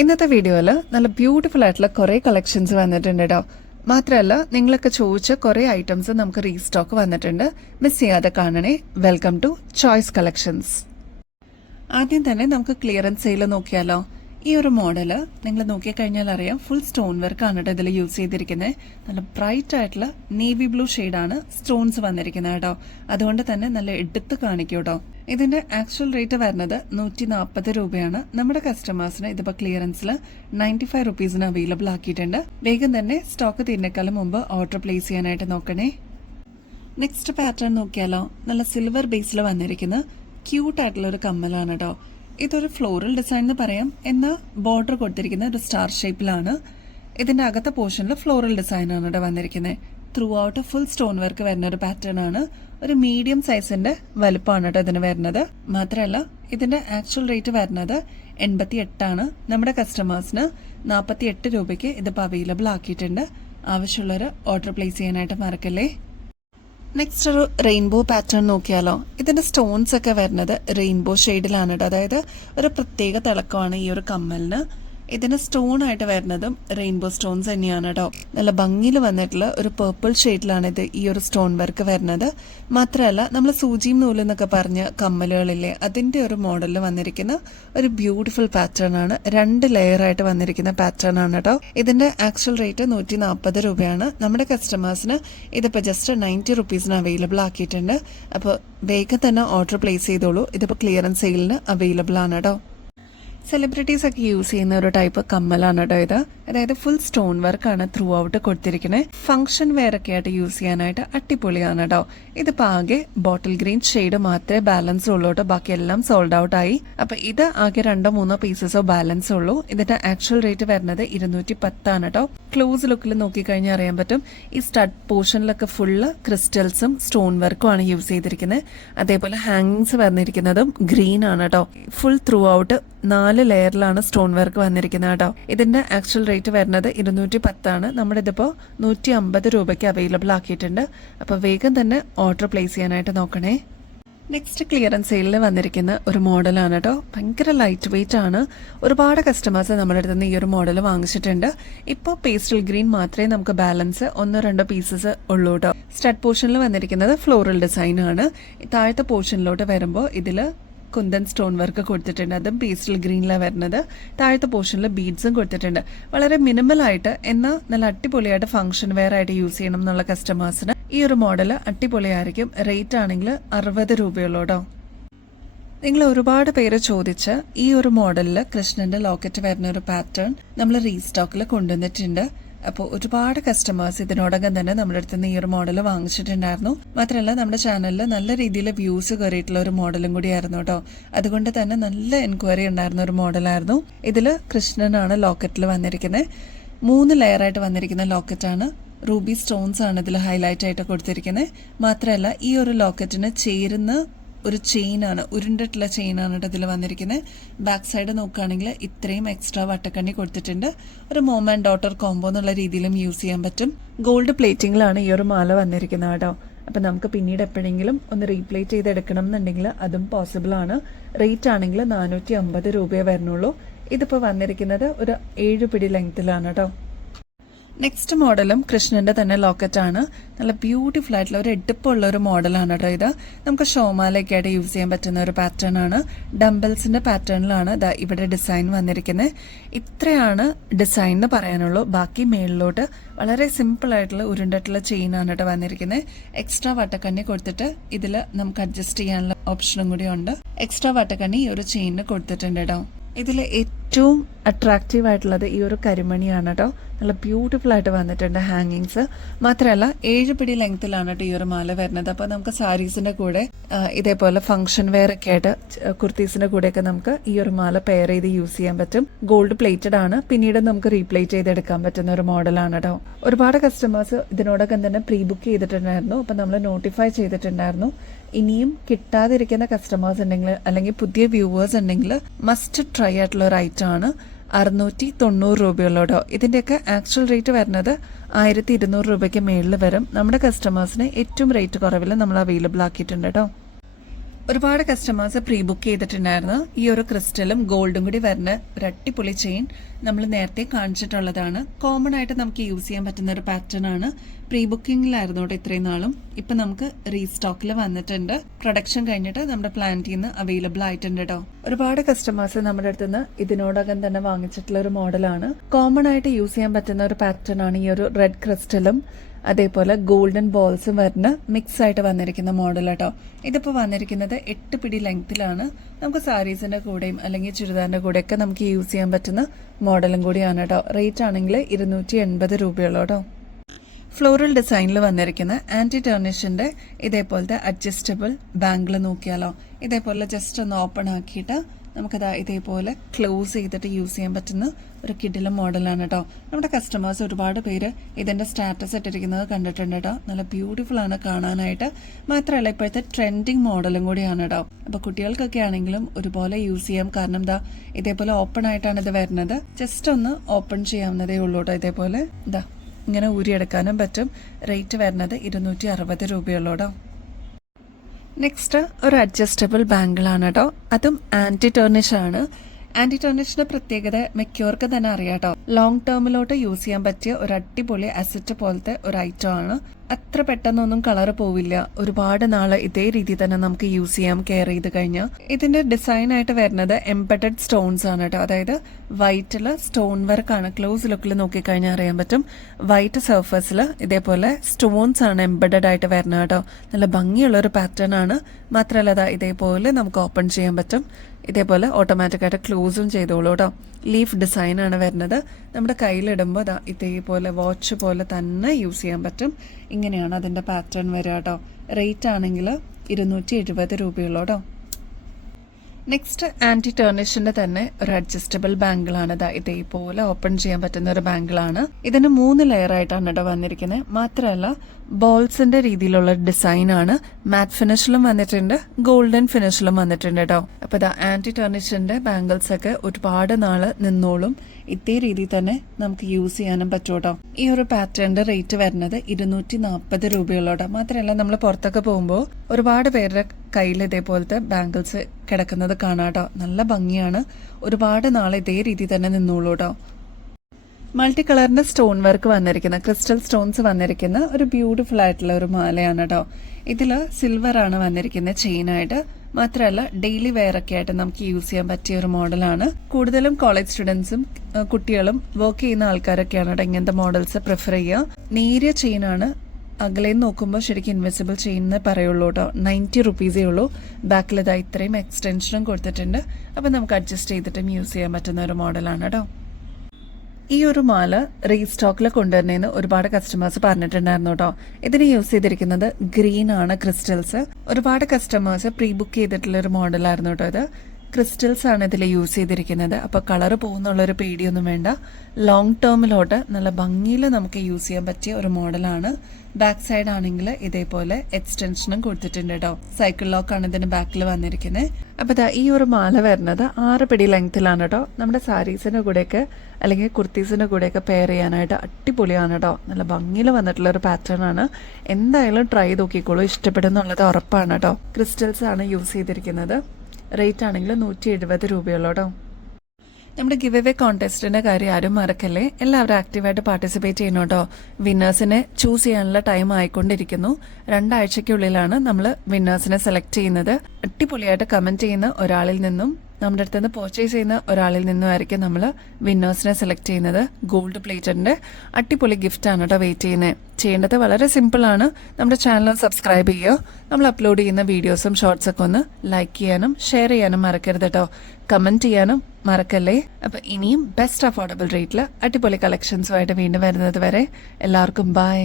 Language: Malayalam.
ഇന്നത്തെ വീഡിയോയിൽ നല്ല ബ്യൂട്ടിഫുൾ ആയിട്ടുള്ള കുറേ കളക്ഷൻസ് വന്നിട്ടുണ്ട് കേട്ടോ. മാത്രമല്ല നിങ്ങളൊക്കെ ചോദിച്ച കുറേ ഐറ്റംസ് നമുക്ക് റീസ്റ്റോക്ക് വന്നിട്ടുണ്ട്. മിസ് ചെയ്യാതെ കാണണേ. Welcome to Choice Collections. ആദ്യം തന്നെ നമുക്ക് ക്ലിയറൻസ് സെയിൽ നോക്കിയാലോ. ഈ ഒരു മോഡല് നിങ്ങൾ നോക്കിക്കഴിഞ്ഞാൽ അറിയാം, ഫുൾ സ്റ്റോൺ വർക്ക് ആണ് കേട്ടോ ഇതിൽ യൂസ് ചെയ്തിരിക്കുന്നത്. നല്ല ബ്രൈറ്റ് ആയിട്ടുള്ള നേവി ബ്ലൂ ഷെയ്ഡാണ് സ്റ്റോൺസ് വന്നിരിക്കുന്നത് കേട്ടോ. അതുകൊണ്ട് തന്നെ നല്ല എടുത്ത് കാണിക്കും കേട്ടോ. ഇതിന്റെ ആക്ച്വൽ റേറ്റ് വരുന്നത് 140 രൂപയാണ്. നമ്മുടെ കസ്റ്റമേഴ്സിന് ഇതിപ്പോ ക്ലിയറൻസിൽ 95 റുപ്പീസിന് അവൈലബിൾ ആക്കിയിട്ടുണ്ട്. വേഗം തന്നെ സ്റ്റോക്ക് തീരുന്നേക്കാളും മുമ്പ് ഓർഡർ പ്ലേസ് ചെയ്യാനായിട്ട് നോക്കണേ. നെക്സ്റ്റ് പാറ്റേൺ നോക്കിയാലോ. നല്ല സിൽവർ ബേസിൽ വന്നിരിക്കുന്ന ക്യൂട്ട് ആയിട്ടുള്ള ഒരു കമ്മലാണ് കേട്ടോ. ഇതൊരു ഫ്ലോറൽ ഡിസൈൻ എന്ന് പറയാം, എന്നാൽ ബോർഡർ കൊടുത്തിരിക്കുന്ന ഒരു സ്റ്റാർ ഷേപ്പിലാണ്. ഇതിന്റെ അകത്തെ പോർഷനിൽ ഫ്ലോറൽ ഡിസൈൻ ആണ് ഇവിടെ വന്നിരിക്കുന്നത്. Through out full stone work വരുന്ന ഒരു പാറ്റേൺ ആണ്. ഒരു മീഡിയം സൈസിന്റെ വലുപ്പമാണ് കേട്ടോ ഇതിന് വരുന്നത്. മാത്രമല്ല ഇതിന്റെ ആക്ച്വൽ റേറ്റ് വരുന്നത് 88 ആണ്. നമ്മുടെ കസ്റ്റമേഴ്സിന് 48 രൂപയ്ക്ക് ഇതിപ്പോൾ അവൈലബിൾ ആക്കിയിട്ടുണ്ട്. ആവശ്യമുള്ളവർ ഓർഡർ പ്ലേസ് ചെയ്യാനായിട്ട് മറക്കല്ലേ. നെക്സ്റ്റ് ഒരു റെയിൻബോ പാറ്റേൺ നോക്കിയാലോ. ഇതിന്റെ സ്റ്റോൺസ് ഒക്കെ വരുന്നത് റെയിൻബോ ഷെയ്ഡിലാണ് കേട്ടോ. അതായത് ഒരു പ്രത്യേക തിളക്കമാണ് ഈ ഒരു കമ്മലിന്. ഇതിന് സ്റ്റോൺ ആയിട്ട് വരുന്നതും റെയിൻബോ സ്റ്റോൺസ് തന്നെയാണ് കേട്ടോ. നല്ല ഭംഗിയിൽ വന്നിട്ടുള്ള ഒരു പേർപ്പിൾ ഷെയ്ഡിലാണ് ഇത് ഈ ഒരു സ്റ്റോൺ വർക്ക് വരുന്നത്. മാത്രമല്ല നമ്മൾ സൂചിയും നൂലെന്നൊക്കെ പറഞ്ഞ കമ്മലുകളില്ലേ, അതിന്റെ ഒരു മോഡലിൽ വന്നിരിക്കുന്ന ഒരു ബ്യൂട്ടിഫുൾ പാറ്റേൺ ആണ്. 2 ലെയർ ആയിട്ട് വന്നിരിക്കുന്ന പാറ്റേൺ ആണ് കേട്ടോ. ഇതിന്റെ ആക്ച്വൽ റേറ്റ് 140 രൂപയാണ്. നമ്മുടെ കസ്റ്റമേഴ്സിന് ഇതിപ്പോ ജസ്റ്റ് 90 റുപ്പീസിന് അവൈലബിൾ ആക്കിയിട്ടുണ്ട്. അപ്പോൾ വേഗം തന്നെ ഓർഡർ പ്ലേസ് ചെയ്തോളൂ. ഇതിപ്പോ ക്ലിയറൻസ് സെയിലിന് അവൈലബിൾ ആണ് കേട്ടോ. സെലിബ്രിറ്റീസ് ഒക്കെ യൂസ് ചെയ്യുന്ന ഒരു ടൈപ്പ് കമ്മലാണ് കേട്ടോ ഇത്. അതായത് ഫുൾ സ്റ്റോൺ വർക്കാണ് ത്രൂ ഔട്ട് കൊടുത്തിരിക്കുന്നത്. ഫംഗ്ഷൻ വെയർ ഒക്കെ ആയിട്ട് യൂസ് ചെയ്യാനായിട്ട് അടിപൊളിയാണ് കേട്ടോ. ഇതിപ്പോ ആകെ ബോട്ടിൽ ഗ്രീൻ ഷെയ്ഡ് മാത്രമേ ബാലൻസ് ഉള്ളൂ കേട്ടോ. ബാക്കി എല്ലാം സോൾഡ് ഔട്ട് ആയി. അപ്പൊ ഇത് ആകെ 2-3 പീസസോ ബാലൻസ് ഉള്ളൂ. ഇതിന്റെ ആക്ച്വൽ റേറ്റ് വരുന്നത് 210 ആണ് കേട്ടോ. ക്ലോസ് ലുക്കിൽ നോക്കിക്കഴിഞ്ഞാൽ അറിയാൻ പറ്റും, ഈ സ്റ്റഡ് പോർഷനിലൊക്കെ ഫുള്ള് ക്രിസ്റ്റൽസും സ്റ്റോൺ വർക്കും ആണ് യൂസ് ചെയ്തിരിക്കുന്നത്. അതേപോലെ ഹാങ്ങിങ്സ് വന്നിരിക്കുന്നതും ഗ്രീൻ ആണ് കേട്ടോ. ഫുൾ ത്രൂ ഔട്ട് 4 ലെയറിലാണ് സ്റ്റോൺ വർക്ക് വന്നിരിക്കുന്നത് കേട്ടോ. ഇതിന്റെ ആക്ച്വൽ റേറ്റ് വരുന്നത് 210 ആണ്. നമ്മുടെ ഇതിപ്പോ 150 രൂപയ്ക്ക് അവൈലബിൾ ആക്കിയിട്ടുണ്ട്. അപ്പൊ വേഗം തന്നെ ഓർഡർ പ്ലേസ് ചെയ്യാനായിട്ട് നോക്കണേ. നെക്സ്റ്റ് ക്ലിയറൻസ് സെയിലിൽ വന്നിരിക്കുന്ന ഒരു മോഡലാണ് കേട്ടോ. ഭയങ്കര ലൈറ്റ് വെയിറ്റ് ആണ്. ഒരുപാട് കസ്റ്റമേഴ്സ് നമ്മുടെ അടുത്ത് നിന്ന് ഈ ഒരു മോഡൽ വാങ്ങിച്ചിട്ടുണ്ട്. ഇപ്പോൾ പേസ്റ്റൽ ഗ്രീൻ മാത്രമേ നമുക്ക് ബാലൻസ് 1-2 പീസസ് ഉള്ളൂ കേട്ടോ. സ്റ്റഡ് പോർഷനിൽ വന്നിരിക്കുന്നത് ഫ്ലോറൽ ഡിസൈൻ ആണ്. താഴത്തെ പോർഷനിലോട്ട് വരുമ്പോൾ ഇതിൽ കുന്തൻ സ്റ്റോൺ വർക്ക് കൊടുത്തിട്ടുണ്ട്. അതും പേസ്റ്റൽ ഗ്രീനിലാണ് വരുന്നത്. താഴത്തെ പോർഷനിൽ ബീഡ്സും കൊടുത്തിട്ടുണ്ട്. വളരെ മിനിമൽ ആയിട്ട് എന്നാൽ നല്ല അടിപൊളിയായിട്ട് ഫംഗ്ഷൻ വെയർ ആയിട്ട് യൂസ് ചെയ്യണം എന്നുള്ള കസ്റ്റമേഴ്സിന് ഈ ഒരു മോഡൽ അടിപൊളിയായിരിക്കും. റേറ്റ് ആണെങ്കിൽ 60 രൂപയുള്ളൂട്ടോ. നിങ്ങൾ ഒരുപാട് പേര് ചോദിച്ച് ഈ ഒരു മോഡലിൽ കൃഷ്ണന്റെ ലോക്കറ്റ് വരുന്ന ഒരു പാറ്റേൺ നമ്മൾ റീസ്റ്റോക്കിൽ കൊണ്ടുവന്നിട്ടുണ്ട്. അപ്പോൾ ഒരുപാട് കസ്റ്റമേഴ്സ് ഇതിനോടകം തന്നെ നമ്മുടെ അടുത്ത് നിന്ന് ഈ ഒരു മോഡൽ വാങ്ങിച്ചിട്ടുണ്ടായിരുന്നു. മാത്രമല്ല നമ്മുടെ ചാനലിൽ നല്ല രീതിയിൽ വ്യൂസ് കയറിയിട്ടുള്ള ഒരു മോഡലും കൂടിയായിരുന്നു കേട്ടോ. അതുകൊണ്ട് തന്നെ നല്ല എൻക്വയറി ഉണ്ടായിരുന്ന ഒരു മോഡലായിരുന്നു. ഇതിൽ കൃഷ്ണനാണ് ലോക്കറ്റിൽ വന്നിരിക്കുന്നത്. 3 ലെയറായിട്ട് വന്നിരിക്കുന്ന ലോക്കറ്റാണ്. റൂബി സ്റ്റോൺസ് ആണ് ഇതിൽ ഹൈലൈറ്റ് ആയിട്ട് കൊടുത്തിരിക്കുന്നത്. മാത്രമല്ല ഈ ഒരു ലോക്കറ്റിന് ചേരുന്ന ഒരു ചെയിനാണ്, ഉരുണ്ടിട്ടുള്ള ചെയിനാണ് ഇതിൽ വന്നിരിക്കുന്നത്. ബാക്ക് സൈഡ് നോക്കുകയാണെങ്കിൽ ഇത്രയും എക്സ്ട്രാ വട്ടക്കണ്ണി കൊടുത്തിട്ടുണ്ട്. ഒരു മോം ആൻഡ് ഡോട്ടർ കോംബോ എന്നുള്ള രീതിയിലും യൂസ് ചെയ്യാൻ പറ്റും. ഗോൾഡ് പ്ലേറ്റിംഗിലാണ് ഈ ഒരു മാല വന്നിരിക്കുന്നത് കേട്ടോ. അപ്പം നമുക്ക് പിന്നീട് എപ്പോഴെങ്കിലും ഒന്ന് റീപ്ലേറ്റ് ചെയ്തെടുക്കണം എന്നുണ്ടെങ്കിൽ അതും പോസിബിൾ ആണ്. റേറ്റ് ആണെങ്കിൽ 450 രൂപയെ വരുന്നുള്ളൂ. ഇതിപ്പോൾ വന്നിരിക്കുന്നത് ഒരു 7 പിടി ലെങ്ത്തിലാണ് കേട്ടോ. നെക്സ്റ്റ് മോഡലും കൃഷ്ണന്റെ തന്നെ ലോക്കറ്റ് ആണ്. നല്ല ബ്യൂട്ടിഫുൾ ആയിട്ടുള്ള ഒരു എടുപ്പുള്ള ഒരു മോഡലാണ് കേട്ടോ ഇത്. നമുക്ക് ഷോമാലയൊക്കെ ആയിട്ട് യൂസ് ചെയ്യാൻ പറ്റുന്ന ഒരു പാറ്റേൺ ആണ്. ഡംബൽസിന്റെ പാറ്റേണിലാണ് ഇവിടെ ഡിസൈൻ വന്നിരിക്കുന്നത്. ഇത്രയാണ് ഡിസൈൻ എന്ന് പറയാനുള്ളൂ. ബാക്കി മേളിലോട്ട് വളരെ സിമ്പിൾ ആയിട്ടുള്ള ഉരുണ്ടിട്ടുള്ള ചെയിൻ ആണ് കേട്ടോ വന്നിരിക്കുന്നത്. എക്സ്ട്രാ വട്ടക്കണ്ണി കൊടുത്തിട്ട് ഇതിൽ നമുക്ക് അഡ്ജസ്റ്റ് ചെയ്യാനുള്ള ഓപ്ഷനും കൂടി ഉണ്ട്. എക്സ്ട്രാ വട്ടക്കണ്ണി ഈ ഒരു ചെയിനിന് കൊടുത്തിട്ടുണ്ട് കേട്ടോ. ഇതിൽ ഏറ്റവും അട്രാക്റ്റീവ് ആയിട്ടുള്ളത് ഈ ഒരു കരിമണിയാണ് കേട്ടോ. നല്ല ബ്യൂട്ടിഫുൾ ആയിട്ട് വന്നിട്ടുണ്ട് ഹാങ്ങിങ്സ്. മാത്രമല്ല 7 പിടി ലെങ്ത്തിലാണ് കേട്ടോ ഈ ഒരു മാല വരുന്നത്. അപ്പോൾ നമുക്ക് സാരീസിന്റെ കൂടെ ഇതേപോലെ ഫംഗ്ഷൻ വെയർ ഒക്കെ ആയിട്ട് കുർത്തീസിന്റെ കൂടെയൊക്കെ നമുക്ക് ഈ ഒരു മാല പെയർ ചെയ്ത് യൂസ് ചെയ്യാൻ പറ്റും. ഗോൾഡ് പ്ലേറ്റഡ് ആണ്. പിന്നീട് നമുക്ക് റീപ്ലേറ്റ് ചെയ്തെടുക്കാൻ പറ്റുന്ന ഒരു മോഡലാണ് കേട്ടോ. ഒരുപാട് കസ്റ്റമേഴ്സ് ഇതിനോടൊക്കെ തന്നെ പ്രീ ബുക്ക് ചെയ്തിട്ടുണ്ടായിരുന്നു. അപ്പം നമ്മൾ നോട്ടിഫൈ ചെയ്തിട്ടുണ്ടായിരുന്നു. ഇനിയും കിട്ടാതിരിക്കുന്ന കസ്റ്റമേഴ്സ് ഉണ്ടെങ്കിൽ അല്ലെങ്കിൽ പുതിയ വ്യൂവേഴ്സ് ഉണ്ടെങ്കിൽ മസ്റ്റ് ട്രൈ ആയിട്ടുള്ള ഒരു ഐറ്റം ആണ്. 690 രൂപയുള്ളൂട്ടോ. ഇതിന്റെയൊക്കെ ആക്ച്വൽ റേറ്റ് വരുന്നത് 1200 രൂപയ്ക്ക് മേളിൽ വരും. നമ്മുടെ കസ്റ്റമേഴ്സിന് ഏറ്റവും റേറ്റ് കുറവിൽ നമ്മൾ അവൈലബിൾ ആക്കിയിട്ടുണ്ട് കേട്ടോ. ഒരുപാട് കസ്റ്റമേഴ്സ് പ്രീ ബുക്ക് ചെയ്തിട്ടുണ്ടായിരുന്നു. ഈ ഒരു ക്രിസ്റ്റലും ഗോൾഡും കൂടി വരുന്ന ഒരു അടിപൊളി ചെയിൻ നമ്മൾ നേരത്തെ കാണിച്ചിട്ടുള്ളതാണ്. കോമൺ ആയിട്ട് നമുക്ക് യൂസ് ചെയ്യാൻ പറ്റുന്ന ഒരു പാറ്റേൺ ആണ്. പ്രീ ബുക്കിംഗിലായിരുന്നു കേട്ടോ ഇത്രയും നാളും. ഇപ്പൊ നമുക്ക് റീസ്റ്റോക്കിൽ വന്നിട്ടുണ്ട്. പ്രൊഡക്ഷൻ കഴിഞ്ഞിട്ട് നമ്മുടെ പ്ലാന്റിൽ നിന്ന് അവൈലബിൾ ആയിട്ടുണ്ട് കേട്ടോ. ഒരുപാട് കസ്റ്റമേഴ്സ് നമ്മുടെ അടുത്ത് നിന്ന് ഇതിനോടകം തന്നെ വാങ്ങിച്ചിട്ടുള്ള ഒരു മോഡലാണ്. കോമൺ ആയിട്ട് യൂസ് ചെയ്യാൻ പറ്റുന്ന ഒരു പാറ്റേൺ ആണ് ഈ ഒരു റെഡ് ക്രിസ്റ്റലും അതേപോലെ ഗോൾഡൻ ബോൾസും വരുന്ന മിക്സ് ആയിട്ട് വന്നിരിക്കുന്ന മോഡൽ കേട്ടോ. ഇതിപ്പോൾ വന്നിരിക്കുന്നത് 8 പിടി ലെങ്ത്തിലാണ്. നമുക്ക് സാരീസിന്റെ കൂടെയും അല്ലെങ്കിൽ ചുരിദാറിന്റെ കൂടെയൊക്കെ നമുക്ക് യൂസ് ചെയ്യാൻ പറ്റുന്ന മോഡലും കൂടിയാണ് കേട്ടോ. റേറ്റ് ആണെങ്കിൽ 280 രൂപയുള്ളൂ കേട്ടോ. ഫ്ലോറൽ ഡിസൈനിൽ വന്നിരിക്കുന്ന ആന്റി ടേർണിഷിന്റെ ഇതേപോലത്തെ അഡ്ജസ്റ്റബിൾ ബാംഗിൾ നോക്കിയാലോ. ഇതേപോലെ ജസ്റ്റ് ഒന്ന് ഓപ്പൺ ആക്കിയിട്ട് നമുക്കത് ഇതേപോലെ ക്ലോസ് ചെയ്തിട്ട് യൂസ് ചെയ്യാൻ പറ്റുന്ന ഒരു കിഡിലും മോഡലാണ് കേട്ടോ. നമ്മുടെ കസ്റ്റമേഴ്സ് ഒരുപാട് പേര് ഇതിന്റെ സ്റ്റാറ്റസ് ഇട്ടിരിക്കുന്നത് കണ്ടിട്ടുണ്ട് കേട്ടോ. നല്ല ബ്യൂട്ടിഫുൾ ആണ് കാണാനായിട്ട്. മാത്രമല്ല ഇപ്പോഴത്തെ ട്രെൻഡിങ് മോഡലും കൂടിയാണ് കേട്ടോ. അപ്പൊ കുട്ടികൾക്കൊക്കെ ആണെങ്കിലും ഒരുപോലെ യൂസ് ചെയ്യാം. കാരണം എന്താ ഇതേപോലെ ഓപ്പൺ ആയിട്ടാണ് ഇത് വരുന്നത്. ജസ്റ്റ് ഒന്ന് ഓപ്പൺ ചെയ്യാവുന്നതേ ഉള്ളൂ കേട്ടോ. ഇതേപോലെ ഇതാ ഇങ്ങനെ ഊരിയെടുക്കാനും പറ്റും. റേറ്റ് വരുന്നത് 260 രൂപയുള്ളൂ കേട്ടോ. നെക്സ്റ്റ് ഒരു അഡ്ജസ്റ്റബിൾ ബാംഗിളാണ് കേട്ടോ. അതും ആന്റി ടേർണിഷ് ആണ്. ആന്റി ടേർണിഷിന്റെ പ്രത്യേകത മിക്കവർക്ക് തന്നെ അറിയാം കേട്ടോ. ലോങ് ടേമിലോട്ട് യൂസ് ചെയ്യാൻ പറ്റിയ ഒരു അടിപൊളി അസറ്റ് പോലത്തെ ഒരു ഐറ്റം ആണ്. അത്ര പെട്ടെന്നൊന്നും കളർ പോവില്ല. ഒരുപാട് നാള് ഇതേ രീതി തന്നെ നമുക്ക് യൂസ് ചെയ്യാം കെയർ ചെയ്ത് കഴിഞ്ഞാൽ. ഇതിന്റെ ഡിസൈൻ ആയിട്ട് വരുന്നത് എംബഡഡ് സ്റ്റോൺസ് ആണ് കേട്ടോ. അതായത് വൈറ്റില് സ്റ്റോൺ വർക്ക് ആണ്. ക്ലോസ് ലുക്കിൽ നോക്കിക്കഴിഞ്ഞാൽ അറിയാൻ പറ്റും. വൈറ്റ് സർഫസിൽ ഇതേപോലെ സ്റ്റോൺസ് ആണ് എംബഡഡ് ആയിട്ട് വരുന്നത് കേട്ടോ. നല്ല ഭംഗിയുള്ള ഒരു പാറ്റേൺ ആണ്. മാത്രമല്ല അതാ ഇതേപോലെ നമുക്ക് ഓപ്പൺ ചെയ്യാൻ പറ്റും. ഇതേപോലെ ഓട്ടോമാറ്റിക് ആയിട്ട് ക്ലോസും ചെയ്തോളൂ കേട്ടോ. ലീഫ് ഡിസൈൻ ആണ് വരുന്നത്. നമ്മുടെ കയ്യിലിടുമ്പോൾ ദാ ഇതേപോലെ വാച്ച് പോലെ തന്നെ യൂസ് ചെയ്യാൻ പറ്റും. ഇങ്ങനെയാണ് അതിന്റെ പാറ്റേൺ വരിക കേട്ടോ. റേറ്റ് ആണെങ്കിൽ 270 രൂപയുള്ളൂ കേട്ടോ. നെക്സ്റ്റ് ആന്റി ടേർണിഷിന്റെ തന്നെ ഒരു അഡ്ജസ്റ്റബിൾ ബാംഗിളാണ്. ഇതേപോലെ ഓപ്പൺ ചെയ്യാൻ പറ്റുന്ന ഒരു ബാംഗിളാണ്. ഇതിന് 3 ലെയർ ആയിട്ടാണ് കേട്ടോ വന്നിരിക്കുന്നത്. മാത്രമല്ല ബോൾസിന്റെ രീതിയിലുള്ള ഡിസൈൻ ആണ്. മാറ്റ് ഫിനിഷിലും വന്നിട്ടുണ്ട്, ഗോൾഡൻ ഫിനിഷിലും വന്നിട്ടുണ്ട് കേട്ടോ. അപ്പൊ ആന്റി ടേർണിഷിന്റെ ബാംഗിൾസ് ഒക്കെ ഒരുപാട് നാള് നിന്നോളും. ഇതേ രീതിയിൽ തന്നെ നമുക്ക് യൂസ് ചെയ്യാനും പറ്റും കേട്ടോ. ഈ ഒരു പാറ്റേണിന്റെ റേറ്റ് വരുന്നത് 240 രൂപയുള്ളൂ. മാത്രമല്ല നമ്മൾ പുറത്തൊക്കെ പോകുമ്പോൾ ഒരുപാട് പേരുടെ കയ്യിൽ ഇതേപോലത്തെ ബാംഗിൾസ് കിടക്കുന്നത് കാണാട്ടോ. നല്ല ഭംഗിയാണ്. ഒരുപാട് നാളെ ഇതേ രീതിയിൽ തന്നെ നിന്നോളൂ കേട്ടോ. മൾട്ടി കളറിന്റെ സ്റ്റോൺ വർക്ക് വന്നിരിക്കുന്ന ക്രിസ്റ്റൽ സ്റ്റോൺസ് വന്നിരിക്കുന്ന ഒരു ബ്യൂട്ടിഫുൾ ആയിട്ടുള്ള ഒരു മാലയാണ് കേട്ടോ. ഇതില് സിൽവർ ആണ് വന്നിരിക്കുന്നത് ചെയിനായിട്ട്. മാത്രമല്ല ഡെയിലി വെയർ ഒക്കെ ആയിട്ട് നമുക്ക് യൂസ് ചെയ്യാൻ പറ്റിയ ഒരു മോഡലാണ്. കൂടുതലും കോളേജ് സ്റ്റുഡൻസും കുട്ടികളും വർക്ക് ചെയ്യുന്ന ആൾക്കാരൊക്കെയാണ് കേട്ടോ ഇങ്ങനത്തെ മോഡൽസ് പ്രിഫർ ചെയ്യുക. നേരിയ ചെയിനാണ്. അകലേന്ന് നോക്കുമ്പോൾ ശരിക്കും ഇൻവിസിബിൾ ചെയിൻ എന്ന് പറയുള്ളൂ കേട്ടോ. 90 റുപ്പീസേ ഉള്ളൂ. ബാക്കിൽ ഇതാ ഇത്രയും എക്സ്റ്റൻഷനും കൊടുത്തിട്ടുണ്ട്. അപ്പം നമുക്ക് അഡ്ജസ്റ്റ് ചെയ്തിട്ടും യൂസ് ചെയ്യാൻ പറ്റുന്ന ഒരു മോഡലാണ് കേട്ടോ. ഈ ഒരു മാല റീസ്റ്റോക്കിൽ കൊണ്ടുവരുന്നതെന്ന് ഒരുപാട് കസ്റ്റമേഴ്സ് പറഞ്ഞിട്ടുണ്ടായിരുന്നു കേട്ടോ. ഇതിന് യൂസ് ചെയ്തിരിക്കുന്നത് ഗ്രീൻ ആണ് ക്രിസ്റ്റൽസ്. ഒരുപാട് കസ്റ്റമേഴ്സ് പ്രീ ബുക്ക് ചെയ്തിട്ടുള്ള ഒരു മോഡലായിരുന്നു കേട്ടോ ഇത്. ക്രിസ്റ്റൽസ് ആണ് ഇതിൽ യൂസ് ചെയ്തിരിക്കുന്നത്. അപ്പോൾ കളർ പോകുന്നുള്ളൊരു പേടിയൊന്നും വേണ്ട. ലോങ് ടേമിലോട്ട് നല്ല ഭംഗിയിൽ നമുക്ക് യൂസ് ചെയ്യാൻ പറ്റിയ ഒരു മോഡലാണ്. ബാക്ക് സൈഡ് ആണെങ്കിൽ ഇതേപോലെ എക്സ്റ്റൻഷനും കൊടുത്തിട്ടുണ്ട് കേട്ടോ. സൈക്കിൾ ലോക്ക് ആണ് ഇതിന് ബാക്കിൽ വന്നിരിക്കുന്നത്. അപ്പൊ ഈ ഒരു മാല വരുന്നത് 6 പിടി ലെങ്ത്തിലാണ് കേട്ടോ. നമ്മുടെ സാരീസിന്റെ കൂടെയൊക്കെ അല്ലെങ്കിൽ കുർത്തീസിന്റെ കൂടെയൊക്കെ പെയർ ചെയ്യാനായിട്ട് അടിപൊളിയാണ് കേട്ടോ. നല്ല ഭംഗിയിൽ വന്നിട്ടുള്ള ഒരു പാറ്റേൺ ആണ്. എന്തായാലും ട്രൈ നോക്കിക്കോളൂ. ഇഷ്ടപ്പെടുന്നുള്ളത് ഉറപ്പാണ് കേട്ടോ. ക്രിസ്റ്റൽസ് ആണ് യൂസ് ചെയ്തിരിക്കുന്നത്. റേറ്റ് ആണെങ്കിൽ 170 രൂപയുള്ളൂ കേട്ടോ. നമ്മുടെ ഗിവ് അവേ കോൺടെസ്റ്റിന്റെ കാര്യം ആരും മറക്കല്ലേ. എല്ലാവരും ആക്റ്റീവായിട്ട് പാർട്ടിസിപ്പേറ്റ് ചെയ്യണം കേട്ടോ. വിന്നേഴ്സിനെ ചൂസ് ചെയ്യാനുള്ള ടൈം ആയിക്കൊണ്ടിരിക്കുന്നു. 2 ആഴ്ചയ്ക്കുള്ളിലാണ് നമ്മൾ വിന്നേഴ്സിനെ സെലക്ട് ചെയ്യുന്നത്. അടിപൊളിയായിട്ട് കമന്റ് ചെയ്യുന്ന ഒരാളിൽ നിന്നും നമ്മുടെ അടുത്ത് നിന്ന് പർച്ചേസ് ചെയ്യുന്ന ഒരാളിൽ നിന്നുമായിരിക്കും നമ്മൾ വിന്നേഴ്സിനെ സെലക്ട് ചെയ്യുന്നത്. ഗോൾഡ് പ്ലേറ്റഡിന്റെ അടിപൊളി ഗിഫ്റ്റ് ആണ് കേട്ടോ വെയിറ്റ് ചെയ്യുന്നത്. ചെയ്യേണ്ടത് വളരെ സിമ്പിൾ ആണ്. നമ്മുടെ ചാനൽ സബ്സ്ക്രൈബ് ചെയ്യുക. നമ്മൾ അപ്ലോഡ് ചെയ്യുന്ന വീഡിയോസും ഷോർട്സ് ഒക്കെ ഒന്ന് ലൈക്ക് ചെയ്യാനും ഷെയർ ചെയ്യാനും മറക്കരുത് കേട്ടോ. കമന്റ് ചെയ്യാനും മറക്കല്ലേ. അപ്പൊ ഇനിയും ബെസ്റ്റ് അഫോർഡബിൾ റേറ്റിൽ അടിപൊളി കളക്ഷൻസുമായിട്ട് വീണ്ടും വരുന്നത് വരെ എല്ലാവർക്കും ബൈ.